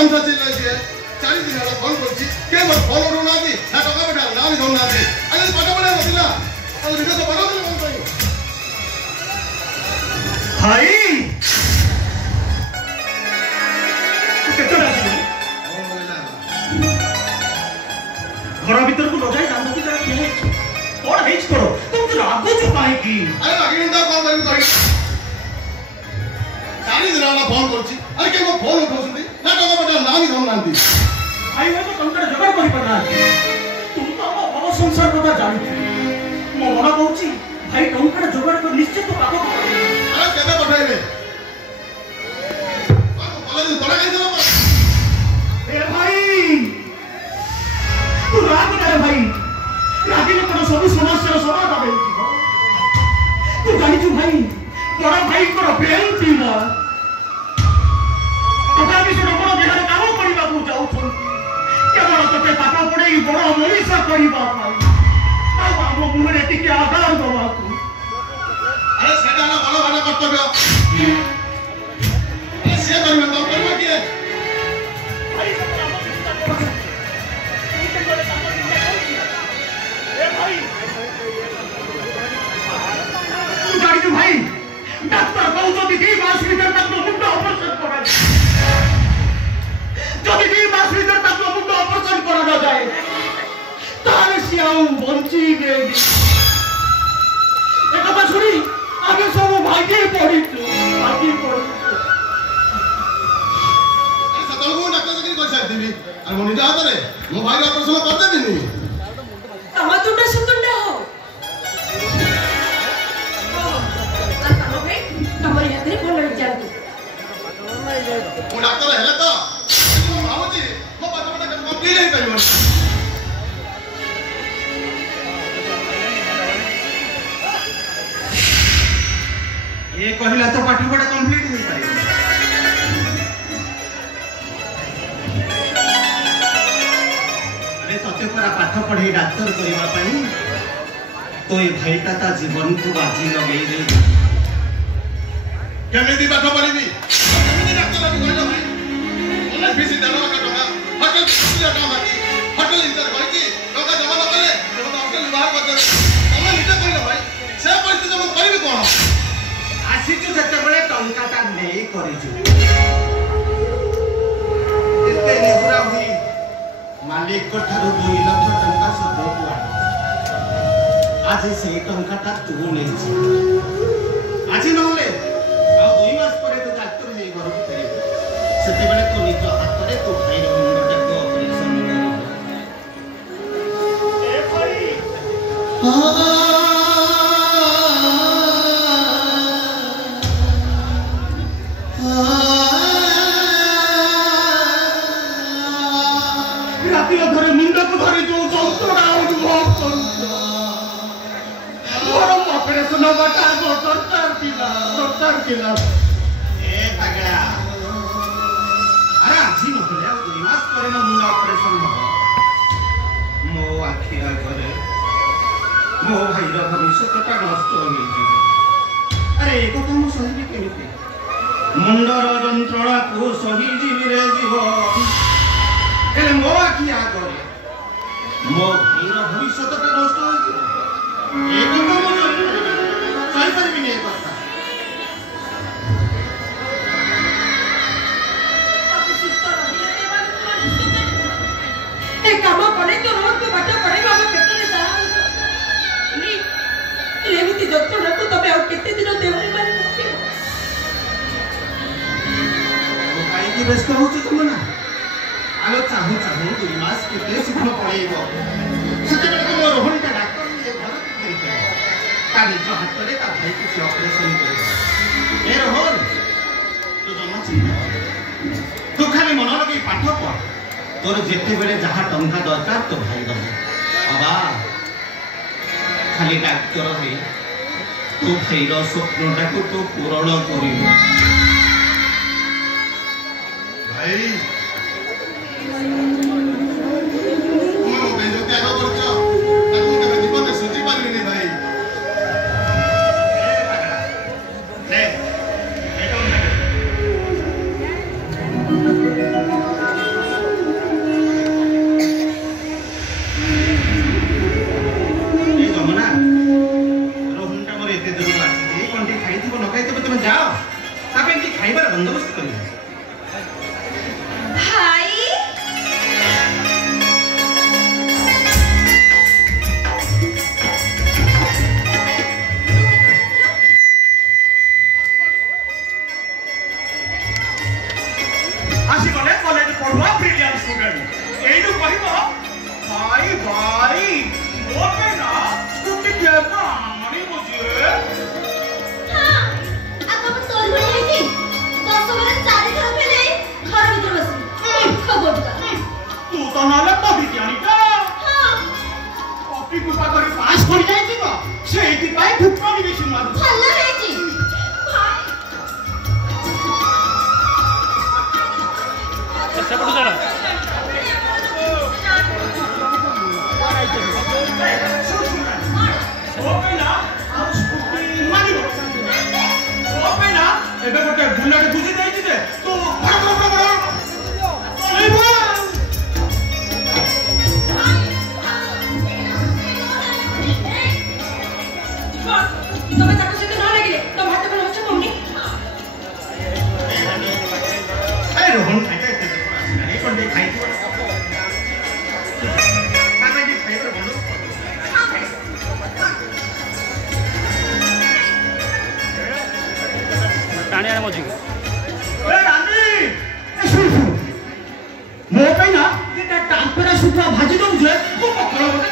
तमसा चिल्लाई दिए 4 दिन होला फोन करछि के मोर फोन उठो ना दी ना टका बेटा ना भी धम ना दी अरे पाटा पड़ा नथिला अरे वीडियो तो बना दे कोन भाई केतरा घर भीतर को न जाई जानती जरा के है कौन हेच करो तुम तो रागो जो काहे की अरे लागिन ता कोन करी करी 4 दिन होला फोन करछि अरे के फोन उठौसंती ना टका बेटा ना भी धम ना दी भाई वो तो कंकड़ जगड़ करी पड़ना तुम तो हम संसार कथा जानि मो मना कहूची भाई कंकड़ जगड़ को निश्चित तो पाको अरे केबे पठाइबे कॉलेज तोरा कहि देला ए भाई तू राग ना भाई रागिले कोनो सब समस्या समाधान होई तू जानि छु भाई बड़ा भाई को बेंती ना तोता भी से बड़ बिहार काम करिबा को जाऊ छु केवल तोते पाठ पढे बड़ मनीषा करिबा भाई आ हम मुरे टिके आधार दवा को अरे सेटा ना बड़ बड़ कर्तव्य से करबे तो करबा के भाई ए भाई तू गाड़ी तू भाई डॉक्टर कहू तो दी मास भीतर तक मुंड ऑपरेशन करा যদি 2 মাস ভিতর তার মুন্ড অপারেশন করা না যায় তাহলে সিয়াও বঞ্চি গেলি একবার শুনি আমি সব ভাগ্যে পড়িছো ভাগ্যে পড়িছো আরে সতলগো ডাক্তার যদি কইছা দিবি আর মনি যা হাতে মো ভাই অপারেশন করতে দিনি তোমার দুটো সুন্দর হও আর কানো ভাই তোমার হাতে ভালো জানতো ও ডাক্তার হেলা তো मामूजी वो बात बता कंप्लीट नहीं करियो ये कहिला तो पाठ पढ़ा कंप्लीट नहीं पाइयो अरे तते परा पाठ पढ़े डॉक्टर करबा पई तो ए भाईटा ता जीवन को बाजी लगई दे केमिति पाठ पढ़िबी केमिति डॉक्टर लगई कहलो भाई फीस देना का टका होटल का माटी होटल इंटर करके टका जमा न कले तो होटल विभाग कर दे हम निते कहलो भाई से परिस्थिति हम करबी कोन आसी जो जते बळे टंका ता नेई करी छु एते निहुरा हुई मालिक को ठारो 2 लाख टंका सब पुआ आज से टंका ता तू नेई छु आज नहले आ 2 मास परे तो डाक्टर हे घर को फेरे सेते बळे तो निज हाथ रे तो भाई रो मुंड को ऑपरेशन करी ए भाई राती घरे मुंड को धरि जो जंतरा अनुभव करतो मोर ऑपरेशन बाटा सरकार पिला ए पगड़ा अरे आजी न बोले 2 मास पर ना मुंड ऑपरेशन हो मो आखि आगरे मो भाई रो भविष्य कटा नष्ट हो गई अरे एको तो मो सही केमिते मुंडर जंत्रणा को सही जीवी रे जीव एले मो आखि आगरे मो भाई रो भविष्य कटा नष्ट हो गई एको तो मो सही परबी नै कथा काम करे तो रोज को बाटा पड़ेगा हम पेटरे सारा नहीं लेमिति डॉक्टर रखो तबे और केते दिन देवरी माने मुक्ति ओ भाई की व्यस्त हो तुम ना आलो चाहू 2 मास केते सुखम पड़ेबो सते को रोहन का डॉक्टर ये घर के का निज हाथ रे ता भाई की ऑपरेशन करे ए रोहन तो जमा चिंता तो खाली मन लगे पाठ पढ़ तोर जेते बेले जहा टंका दरकार तो भाई दम बाबा खाली डाक्टर है तो भाई रो स्वप्नटा को तो पूर्ण करियो भाई तू बेजो त्याग करछ ताकू केबे जीवन सुजी पारिनी भाई ले ଖାଇବାର ବନ୍ଦୋବସ୍ତ କରିବି। ଭାଇ ଆସିଗଲେ କଲେଜ ପଢୁଆ ବ୍ରିଲିଆଣ୍ଟ ଷ୍ଟୁଡେଣ୍ଟ ଏଇଠୁ କହିବ ଭାଇ ଭାଇ ମୋ ପାଇଁ ନା ସ୍କୁଟି କେବେ ଆଣିବ ଯେ ତୁ ତ ନହେଲେ ପଢିକି ଆଣିବା କପି କୁପା କରି ପାସ୍ କରି ଯାଇଥିବ ସେଇଥିପାଇଁ ଫୁଟଣି ବେଶୀ ମାରୁଛି। ଭଲ ହେଇଛି ସେପଟୁ ଚାଲ ଏବେ ଗୋଟେ ବୁଲେଟ ବୁଝି ଦେଇଛି ଯେ ତୁ ତମେ ତାଙ୍କ ସହିତ ନ ଲାଗିଲେ ତମ ହାତ କଣ ହଛ କହୁନି ରୋହନ ଖାଇଟା ଏତେ ଆସିଲାଣି କ'ଣ ଟିକେ ଖାଇଥିବ ତା ପାଇଁ ଟିକେ ଖାଇବାର ବନ୍ଦୋବସ୍ତ टाणी आने मजी ମୋ ପାଇଁ ନା ଏଟା ଟାମ୍ପେରା ଶୁଖୁଆ ଭାଜି ଦଉଛୁ ମୁଁ ପଖାଳ ମତେ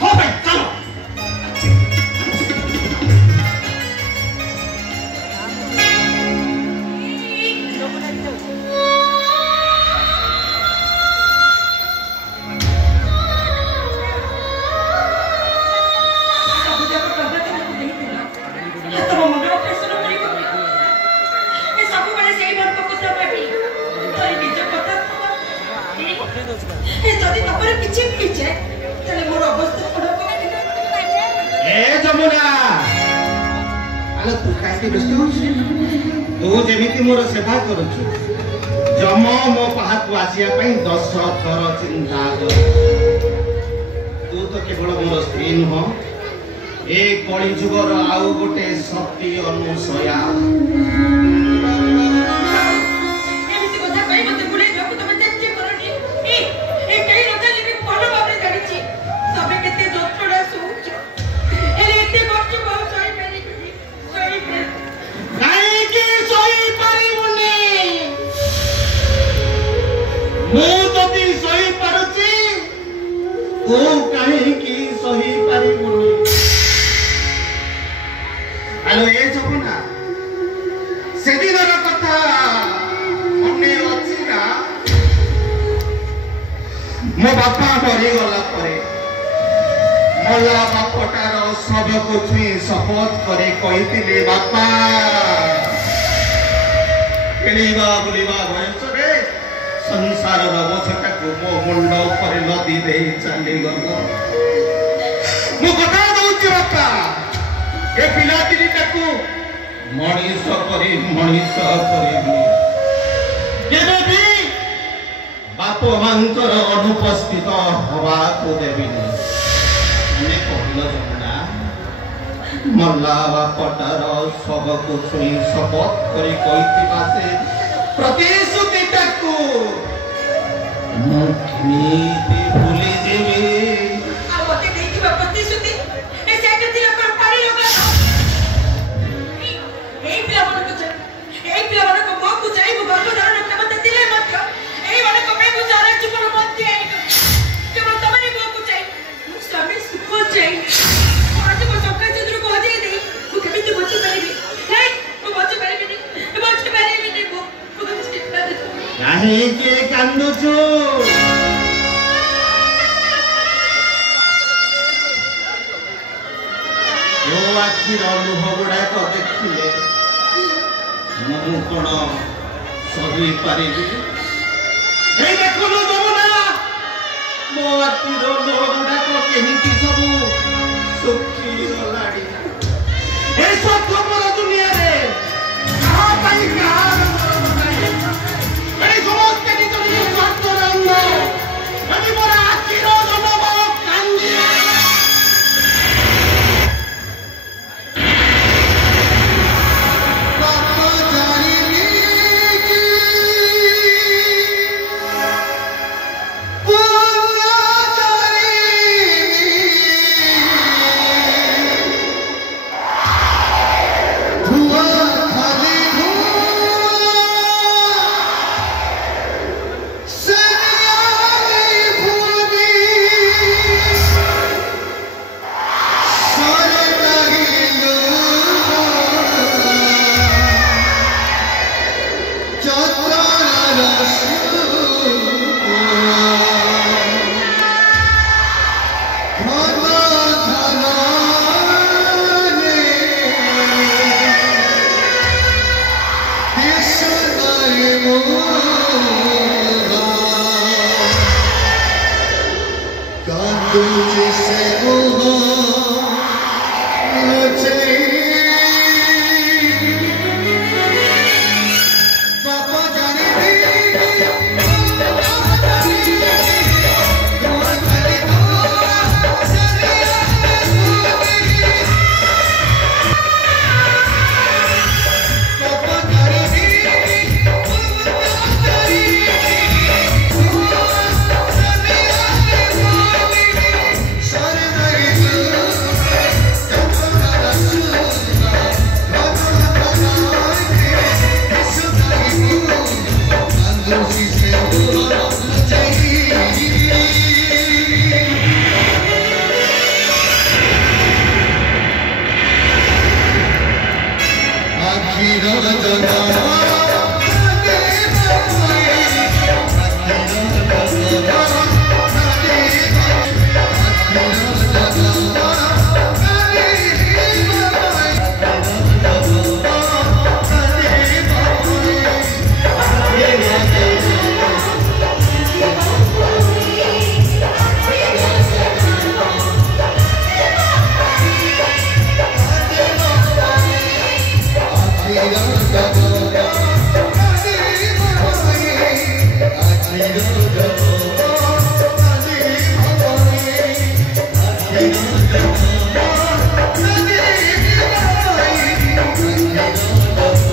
ହଁ ଭାଇ ଚାଲ ଯଦି ତମର କିଛି ହେଇଯାଏ ତାହେଲେ ମୋର ଅବସ୍ଥା କଣ ହବ ଏ ଯମୁନା ଆଲୋ ତୁ କାହିଁକି ବ୍ୟସ୍ତ ହଉଛୁ ତୁ ଯେମିତି ମୋର ସେବା କରୁଛୁ ଯମ ମୋ ପାହାକୁ ଆସିବା ପାଇଁ 10 ଥର ଚିନ୍ତା କର ତୁ ତ କେବଳ ମୋର ସ୍ତ୍ରୀ ନୁହଁ ଏ କଳି ଯୁଗର ଆଉ ଗୋଟେ ଶକ୍ତି ଅନୁସୟା ମୁଁ ଯଦି ସହି ପାରୁଛି ତୁ କାହିଁକି ସହି ପାରିବୁନି ଆଲୋ ଏ ଯମୁନା ସେଦିନର କଥା ମନେ ଅଛି ନା ମୋ ବାପା ମରିଗଲା ପରେ ମଲା ବାପଟାର ଶବକୁ ଛୁଇଁ ଶପଥ କରି କହିଥିଲେ ବାପା ଖେଳିବା ବୁଲିବା ବୟସରେ ସଂସାରର ବୋଝଟାକୁ ମୋ ମୁଣ୍ଡ ଉପରେ ଲଦି ଦେଇ ଚାଲିଗଲ ମୁଁ କଥା ଦଉଛି ବାପା ଏ ପିଲାଟିଟାକୁ ମଣିଷ କରିବି କେବେ ବି ବାପ ମାଙ୍କର ଅନୁପସ୍ଥିତ ହବାକୁ ଦେବିନି ମନେ କହିଲ ଯମୁନା ମଲା ବାପଟାର ଶବକୁ ଛୁଇଁ ଶପଥ କରି କହିଥିବା ସେ ପ୍ରତିଶ୍ରୁତିଟାକୁ ମୁଁ କେମିତି ଭୁଲି ଯିବି ଆଉ ମତେ ଦେଇଥିବା ପ୍ରତିଶ୍ରୁତି ଏ ସେଇଟା ଥିଲା କଣ ପାଣି ଲଗା ଏଇ ପିଲାମାନଙ୍କ ମୁହଁକୁ ଯାଇ ମୁଁ ଗର୍ଭଧାରଣ କ୍ଷମତା ଥିଲେ ମଧ୍ୟ ଏଇମାନଙ୍କ ପାଇଁ ମୁଁ ସାରା ଜୀବନ ବଞ୍ଚି କେବଳ ତମରି ମୁହଁକୁ ଯାଇ ମୁଁ ସ୍ୱାମୀ ସୁଖ ଯାଇ ଆଜି ମୋ ସକାଳ ଚନ୍ଦ୍ରକୁ ହଜେଇ ଦେଇ ମୁଁ କେମିତି ବଞ୍ଚି ପାରିବି ନାଇଁ ମୁଁ ବଞ୍ଚି ପାରିବିନି ମୁଁ କାହିଁକି କାନ୍ଦୁଛୁ ତୋ ଆଖିର ଲୁହ ଗୁଡାକ ଦେଖିଲେ ମୁଁ କଣ ସହି ପାରିବି এই দেখুন যমুনা ମୋ ଆଖିର ଲୁହ ଗୁଡାକ କେମିତି ସବୁ ଶୁଖି ଗଲାଣି ଏ ସ୍ୱାର୍ଥପର ଦୁନିଆରେ କାହା ପାଇଁ କାହାର ଏ ସମସ୍ତେ ନିଜ ନିଜ ସ୍ୱାର୍ଥର ଅଙ୍ଗ Thank you.